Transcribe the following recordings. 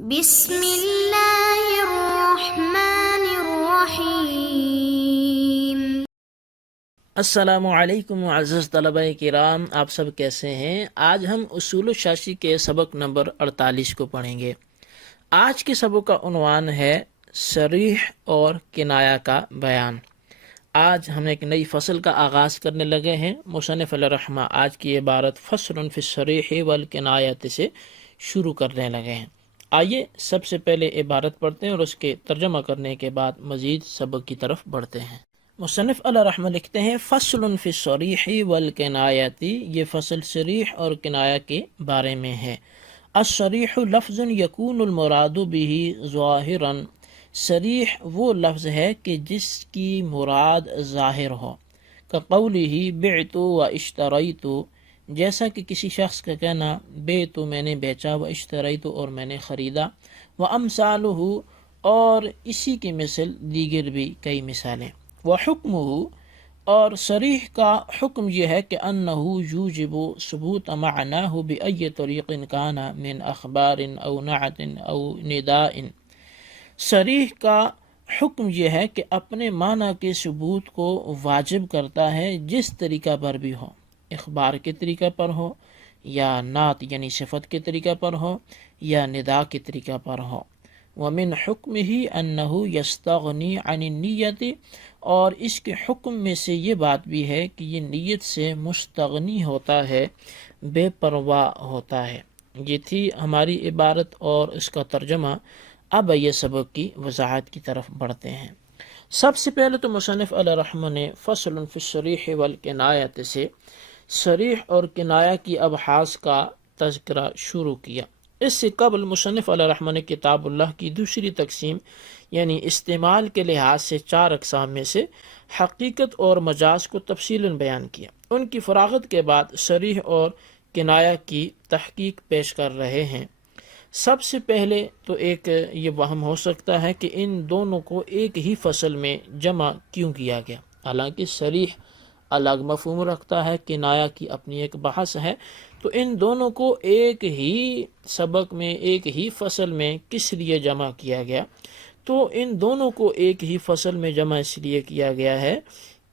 بسم اللہ الرحمن الرحیم۔ السلام علیکم معزز طلبہ کرام، آپ سب کیسے ہیں؟ آج ہم اصول الشاشی کے سبق نمبر 48 کو پڑھیں گے۔ آج کے سبق کا عنوان ہے صریح اور کنایہ کا بیان۔ آج ہم ایک نئی فصل کا آغاز کرنے لگے ہیں۔ مصنف علیہ الرحمہ آج کی عبارت فصل فی الصریح والکنایۃ سے شروع کرنے لگے ہیں۔ آئیے سب سے پہلے عبارت پڑھتے ہیں اور اس کے ترجمہ کرنے کے بعد مزید سبق کی طرف بڑھتے ہیں۔ مصنف علیہ الرحمہ لکھتے ہیں فصل فی الصریح والکنایۃ، یہ فصل صریح اور کنایہ کے بارے میں ہے۔ الصریح لفظ یکون المراد به ظاہرا، صریح وہ لفظ ہے کہ جس کی مراد ظاہر ہو۔ کقولہ بعت و اشتریت، جیسا کہ کسی شخص کا کہنا بعت میں نے بیچا، و اشتریت اور میں نے خریدا، و امثالہ اور اسی کی مثل دیگر بھی کئی مثالیں۔ وحکمہ اور صریح کا حکم یہ ہے کہ انہ یوجب ثبوت معناہ بأی طریق کان من اخبار او نعت او نداء، صریح کا حکم یہ ہے کہ اپنے معنی کے ثبوت کو واجب کرتا ہے جس طریقہ پر بھی ہو، اخبار کے طریقہ پر ہو یا نعت یعنی صفت کے طریقہ پر ہو یا ندا کے طریقہ پر ہو۔ ومن حکمہ انہ یستغنی عن النیت، اور اس کے حکم میں سے یہ بات بھی ہے کہ یہ نیت سے مستغنی ہوتا ہے، بے پرواہ ہوتا ہے۔ یہ تھی ہماری عبارت اور اس کا ترجمہ۔ اب یہ سبق کی وضاحت کی طرف بڑھتے ہیں۔ سب سے پہلے تو مصنف علیہ الرحمہ نے فصل فی الصریح والکنایۃ سے صریح اور کنایہ کی ابحاث کا تذکرہ شروع کیا۔ اس سے قبل مصنف علیہ الرحمہ نے کتاب اللہ کی دوسری تقسیم یعنی استعمال کے لحاظ سے 4 اقسام میں سے حقیقت اور مجاز کو تفصیلاً بیان کیا۔ ان کی فراغت کے بعد صریح اور کنایہ کی تحقیق پیش کر رہے ہیں۔ سب سے پہلے تو ایک یہ وہم ہو سکتا ہے کہ ان دونوں کو ایک ہی فصل میں جمع کیوں کیا گیا، حالانکہ صریح الگ مفہوم رکھتا ہے، کنایہ کی اپنی ایک بحث ہے، تو ان دونوں کو ایک ہی سبق میں ایک ہی فصل میں کس لیے جمع کیا گیا؟ تو ان دونوں کو ایک ہی فصل میں جمع اس لیے کیا گیا ہے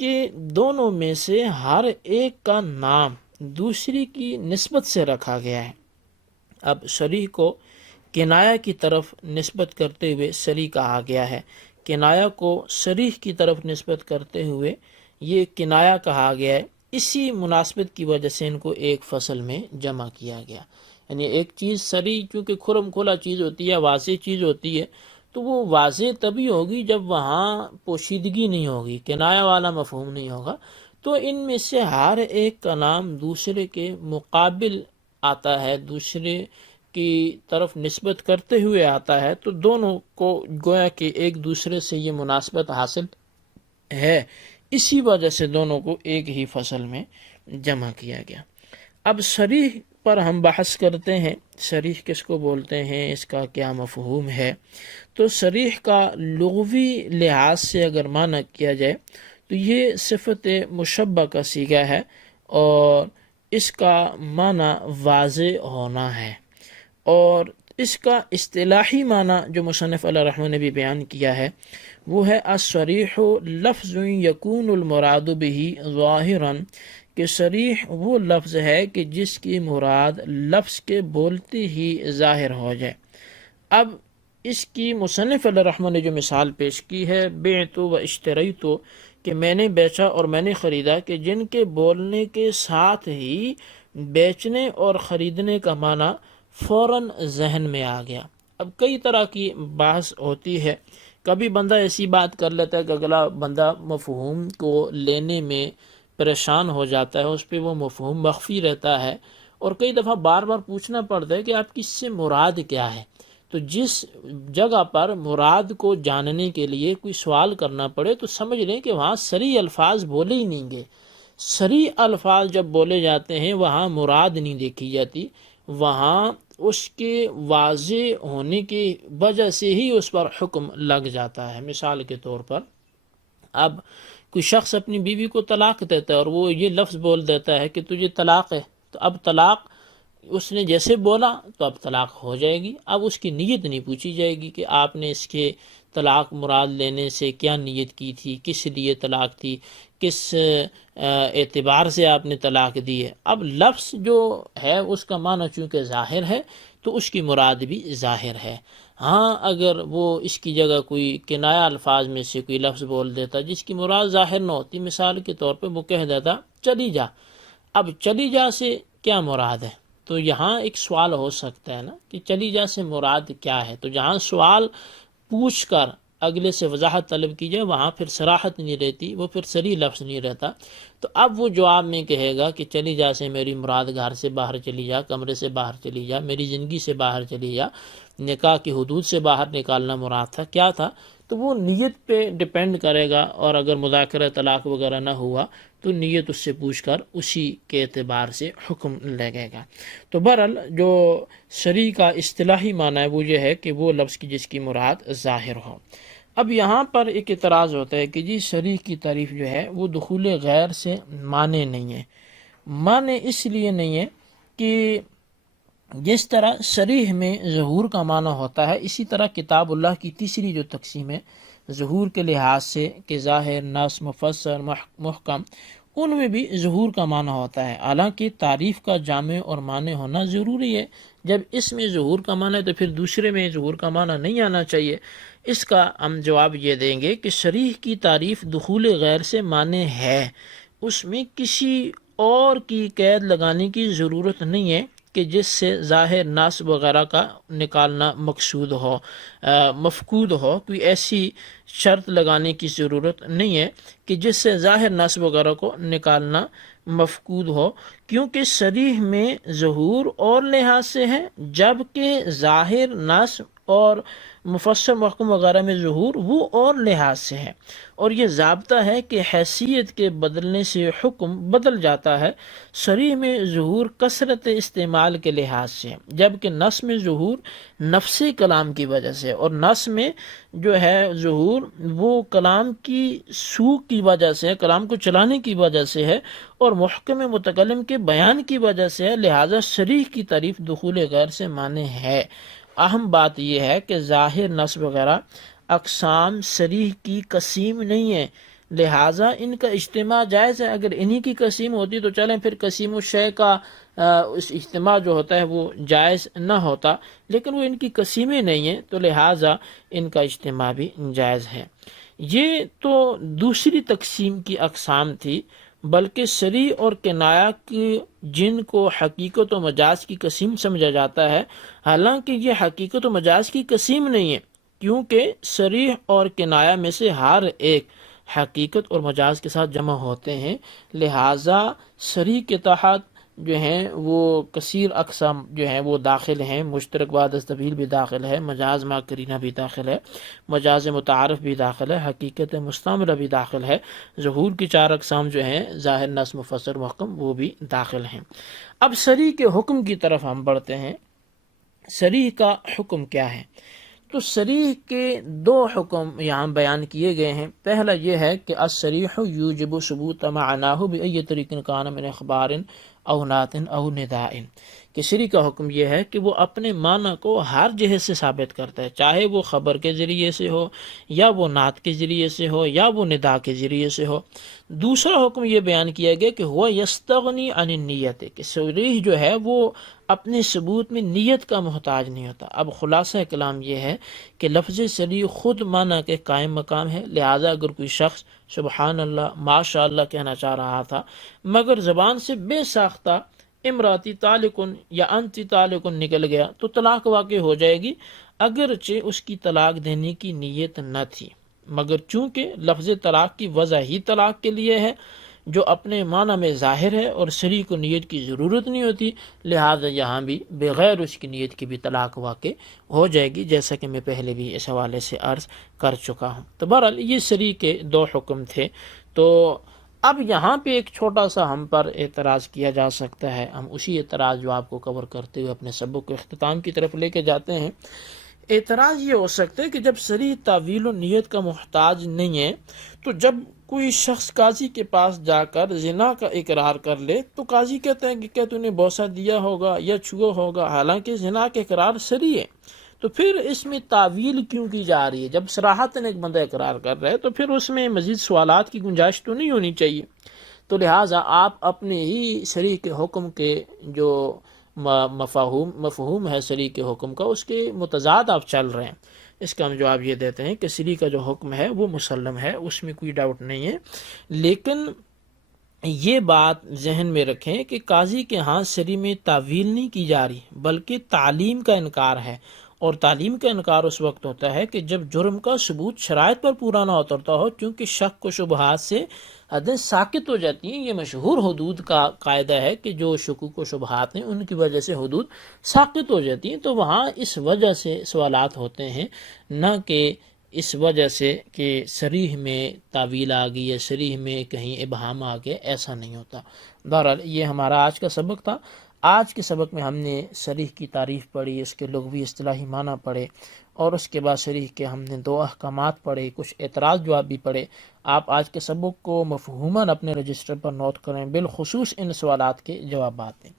کہ دونوں میں سے ہر ایک کا نام دوسری کی نسبت سے رکھا گیا ہے۔ اب صریح کو کنایہ کی طرف نسبت کرتے ہوئے صریح کہا گیا ہے، کنایہ کو صریح کی طرف نسبت کرتے ہوئے یہ کنایہ کہا گیا ہے۔ اسی مناسبت کی وجہ سے ان کو ایک فصل میں جمع کیا گیا۔ یعنی ایک چیز صریح چونکہ کھلم کھلا چیز ہوتی ہے، واضح چیز ہوتی ہے، تو وہ واضح تبھی ہوگی جب وہاں پوشیدگی نہیں ہوگی، کنایہ والا مفہوم نہیں ہوگا۔ تو ان میں سے ہر ایک کا نام دوسرے کے مقابل آتا ہے، دوسرے کی طرف نسبت کرتے ہوئے آتا ہے، تو دونوں کو گویا کہ ایک دوسرے سے یہ مناسبت حاصل ہے، اسی وجہ سے دونوں کو ایک ہی فصل میں جمع کیا گیا۔ اب صریح پر ہم بحث کرتے ہیں، صریح کس کو بولتے ہیں، اس کا کیا مفہوم ہے؟ تو صریح کا لغوی لحاظ سے اگر معنی کیا جائے تو یہ صفت مشبہ کا صیغہ ہے اور اس کا معنی واضح ہونا ہے، اور اس کا اصطلاحی معنی جو مصنف علیہ الرحمہ نے بھی بیان کیا ہے وہ ہے الصریح لفظ یکون المراد به ظاہرا، کہ صریح وہ لفظ ہے کہ جس کی مراد لفظ کے بولتے ہی ظاہر ہو جائے۔ اب اس کی مصنف علیہ الرحمہ نے جو مثال پیش کی ہے بعت و اشتریت، کہ میں نے بیچا اور میں نے خریدا، کہ جن کے بولنے کے ساتھ ہی بیچنے اور خریدنے کا معنی فوراً ذہن میں آ گیا۔ اب کئی طرح کی بحث ہوتی ہے، کبھی بندہ ایسی بات کر لیتا ہے کہ اگلا بندہ مفہوم کو لینے میں پریشان ہو جاتا ہے، اس پہ وہ مفہوم مخفی رہتا ہے، اور کئی دفعہ بار بار پوچھنا پڑتا ہے کہ آپ کس سے مراد کیا ہے۔ تو جس جگہ پر مراد کو جاننے کے لیے کوئی سوال کرنا پڑے تو سمجھ لیں کہ وہاں صریح الفاظ بولے ہی نہیں گے۔ صریح الفاظ جب بولے جاتے ہیں وہاں مراد نہیں دیکھی جاتی، وہاں اس کے واضح ہونے کی وجہ سے ہی اس پر حکم لگ جاتا ہے۔ مثال کے طور پر اب کوئی شخص اپنی بیوی کو طلاق دیتا ہے اور وہ یہ لفظ بول دیتا ہے کہ تجھے طلاق ہے، تو اب طلاق اس نے جیسے بولا تو اب طلاق ہو جائے گی. اب اس کی نیت نہیں پوچھی جائے گی کہ آپ نے اس کے طلاق مراد لینے سے کیا نیت کی تھی، کس لیے طلاق تھی، کس اعتبار سے آپ نے طلاق دی ہے. اب لفظ جو ہے اس کا معنی چونکہ ظاہر ہے تو اس کی مراد بھی ظاہر ہے. ہاں اگر وہ اس کی جگہ کوئی کنایہ الفاظ میں سے کوئی لفظ بول دیتا جس کی مراد ظاہر نہ ہوتی، مثال کے طور پہ وہ کہہ دیتا چلی جا. اب چلی جا سے کیا مراد ہے؟ تو یہاں ایک سوال ہو سکتا ہے نا کہ چلی جا سے مراد کیا ہے. تو جہاں سوال پوچھ کر اگلے سے وضاحت طلب کی جائے وہاں پھر صراحت نہیں رہتی، وہ پھر صریح لفظ نہیں رہتا. تو اب وہ جواب میں کہے گا کہ چلی جا سے میری مراد گھر سے باہر چلی جا، کمرے سے باہر چلی جا، میری زندگی سے باہر چلی جا، نکاح کی حدود سے باہر نکالنا مراد تھا. کیا تھا؟ تو وہ نیت پہ ڈیپینڈ کرے گا، اور اگر مذاکرہ طلاق وغیرہ نہ ہوا تو نیت اس سے پوچھ کر اسی کے اعتبار سے حکم لگے گا. تو بہرحال جو شرع کا اصطلاحی معنی ہے وہ یہ ہے کہ وہ لفظ کی جس کی مراد ظاہر ہو. اب یہاں پر ایک اعتراض ہوتا ہے کہ جی شرع کی تعریف جو ہے وہ دخول غیر سے مانے نہیں ہے. مانے اس لیے نہیں ہے کہ جس طرح صریح میں ظہور کا معنی ہوتا ہے اسی طرح کتاب اللہ کی تیسری جو تقسیم ہے ظہور کے لحاظ سے کہ ظاہر، نص، مفسر، محکم، ان میں بھی ظہور کا معنی ہوتا ہے. حالانکہ تعریف کا جامع اور معنی ہونا ضروری ہے. جب اس میں ظہور کا معنی ہے تو پھر دوسرے میں ظہور کا معنی نہیں آنا چاہیے. اس کا ہم جواب یہ دیں گے کہ شرع کی تعریف دخول غیر سے معنی ہے، اس میں کسی اور کی قید لگانے کی ضرورت نہیں ہے کہ جس سے ظاہر، نص وغیرہ کا نکالنا مقصود ہو، مفقود ہو. کوئی ایسی شرط لگانے کی ضرورت نہیں ہے کہ جس سے ظاہر، نص وغیرہ کو نکالنا مفقود ہو، کیونکہ صریح میں ظہور اور لحاظ سے ہے جبکہ ظاہر، نص اور مفسر، محکم وغیرہ میں ظہور وہ اور لحاظ سے ہے. اور یہ ضابطہ ہے کہ حیثیت کے بدلنے سے حکم بدل جاتا ہے. صریح میں ظہور کثرت استعمال کے لحاظ سے جبکہ نص میں ظہور نفس کلام کی وجہ سے، اور نص میں جو ہے ظہور وہ کلام کی سوق کی وجہ سے، کلام کو چلانے کی وجہ سے ہے، اور محکم متکلم کے بیان کی وجہ سے ہے. لہذا صریح کی تعریف دخول غیر سے معنی ہے. اہم بات یہ ہے کہ ظاہر، نص وغیرہ اقسام صریح کی قسیم نہیں ہے، لہٰذا ان کا اجتماع جائز ہے. اگر انہی کی قسیم ہوتی تو چلیں پھر قسیم الشیء کا اس اجتماع جو ہوتا ہے وہ جائز نہ ہوتا، لیکن وہ ان کی قسیمیں نہیں ہیں تو لہٰذا ان کا اجتماع بھی جائز ہے. یہ تو دوسری تقسیم کی اقسام تھی. بلکہ صریح اور کنایہ کی جن کو حقیقت و مجاز کی قسیم سمجھا جاتا ہے، حالانکہ یہ حقیقت و مجاز کی قسیم نہیں ہے، کیونکہ صریح اور کنایہ میں سے ہر ایک حقیقت اور مجاز کے ساتھ جمع ہوتے ہیں. لہٰذا صریح کے تحت جو ہیں وہ کثیر اقسام جو ہیں وہ داخل ہیں. مشترک بعد از طویل بھی داخل ہے، مجاز مع قرینہ بھی داخل ہے، مجاز متعارف بھی داخل ہے، حقیقت مستعملہ بھی داخل ہے. ظہور کی 4 اقسام جو ہیں ظاہر، نص، مفسر، محکم وہ بھی داخل ہیں. اب صریح کے حکم کی طرف ہم بڑھتے ہیں. صریح کا حکم کیا ہے؟ تو صریح کے 2 حکم یہاں بیان کیے گئے ہیں. پہلا یہ ہے کہ الصریح یوجب ثبوت معناہ بأی طریق کان من اخبار او نعت او نداء، کہ صریح کا حکم یہ ہے کہ وہ اپنے معنی کو ہر جہت سے ثابت کرتا ہے، چاہے وہ خبر کے ذریعے سے ہو یا وہ نعت کے ذریعے سے ہو یا وہ ندا کے ذریعے سے ہو. دوسرا حکم یہ بیان کیا گیا کہ ہوا یستغنی عن النیت، کہ صریح جو ہے وہ اپنے ثبوت میں نیت کا محتاج نہیں ہوتا. اب خلاصہ کلام یہ ہے کہ لفظ صریح خود معنی کے قائم مقام ہے. لہذا اگر کوئی شخص سبحان اللہ، ماشاء اللہ کہنا چاہ رہا تھا مگر زبان سے بے ساختہ امراتی طالقن یا انتی طالقن نکل گیا تو طلاق واقع ہو جائے گی، اگرچہ اس کی طلاق دینے کی نیت نہ تھی. مگر چونکہ لفظ طلاق کی وضع ہی طلاق کے لیے ہے جو اپنے معنی میں ظاہر ہے اور صریح کو نیت کی ضرورت نہیں ہوتی، لہذا یہاں بھی بغیر اس کی نیت کی بھی طلاق واقع ہو جائے گی، جیسا کہ میں پہلے بھی اس حوالے سے عرض کر چکا ہوں. تو بہرحال یہ صریح کے 2 حکم تھے. تو اب یہاں پہ ایک چھوٹا سا ہم پر اعتراض کیا جا سکتا ہے. ہم اسی اعتراض جو آپ کو کور کرتے ہوئے اپنے سبق کو اختتام کی طرف لے کے جاتے ہیں اعتراض یہ ہو سکتا ہے کہ جب صریح تعویل و نیت کا محتاج نہیں ہے تو جب کوئی شخص قاضی کے پاس جا کر زنا کا اقرار کر لے تو قاضی کہتے ہیں کہ کیا تو نے بوسہ دیا ہوگا یا چھوا ہوگا، حالانکہ زنا کا اقرار صریح ہے، تو پھر اس میں تعویل کیوں کی جا رہی ہے؟ جب صراحتاً ایک بندہ اقرار کر رہا ہے تو پھر اس میں مزید سوالات کی گنجائش تو نہیں ہونی چاہیے۔ تو لہٰذا آپ اپنے ہی صریح کے حکم کے جو مفہوم ہے صریح کے حکم کا، اس کے متضاد آپ چل رہے ہیں۔ اس کا ہم جواب یہ دیتے ہیں کہ صریح کا جو حکم ہے وہ مسلم ہے، اس میں کوئی ڈاؤٹ نہیں ہے، لیکن یہ بات ذہن میں رکھیں کہ قاضی کے ہاں صریح میں تعویل نہیں کی جا رہی بلکہ تعلیم کا انکار ہے، اور تعلیم کا انکار اس وقت ہوتا ہے کہ جب جرم کا ثبوت شرائط پر پورا نہ اترتا ہو، کیونکہ شک و شبہات سے حدیں ساقط ہو جاتی ہیں۔ یہ مشہور حدود کا قاعدہ ہے کہ جو شکوک و شبہات ہیں ان کی وجہ سے حدود ساقط ہو جاتی ہیں، تو وہاں اس وجہ سے سوالات ہوتے ہیں، نہ کہ اس وجہ سے کہ صریح میں تعویل آ گئی یا صریح میں کہیں ابہام آ گیا، ایسا نہیں ہوتا۔ بہرحال یہ ہمارا آج کا سبق تھا۔ آج کے سبق میں ہم نے صریح کی تعریف پڑھی، اس کے لغوی اصطلاحی معنی پڑھے، اور اس کے بعد صریح کے ہم نے 2 احکامات پڑھے، کچھ اعتراض جواب بھی پڑھے۔ آپ آج کے سبق کو مفہوماً اپنے رجسٹر پر نوٹ کریں، بالخصوص ان سوالات کے جوابات دیں۔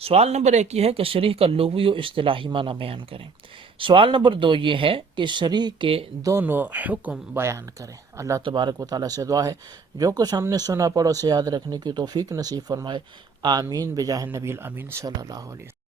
سوال نمبر 1 یہ ہے کہ صریح کا لغوی و اصطلاحی معنی بیان کریں۔ سوال نمبر 2 یہ ہے کہ صریح کے دونوں حکم بیان کریں۔ اللہ تبارک و تعالیٰ سے دعا ہے جو کچھ ہم نے سنا پڑھا اسے یاد رکھنے کی توفیق نصیب فرمائے، آمین بجاہ نبی الامین صلی اللہ علیہ وسلم۔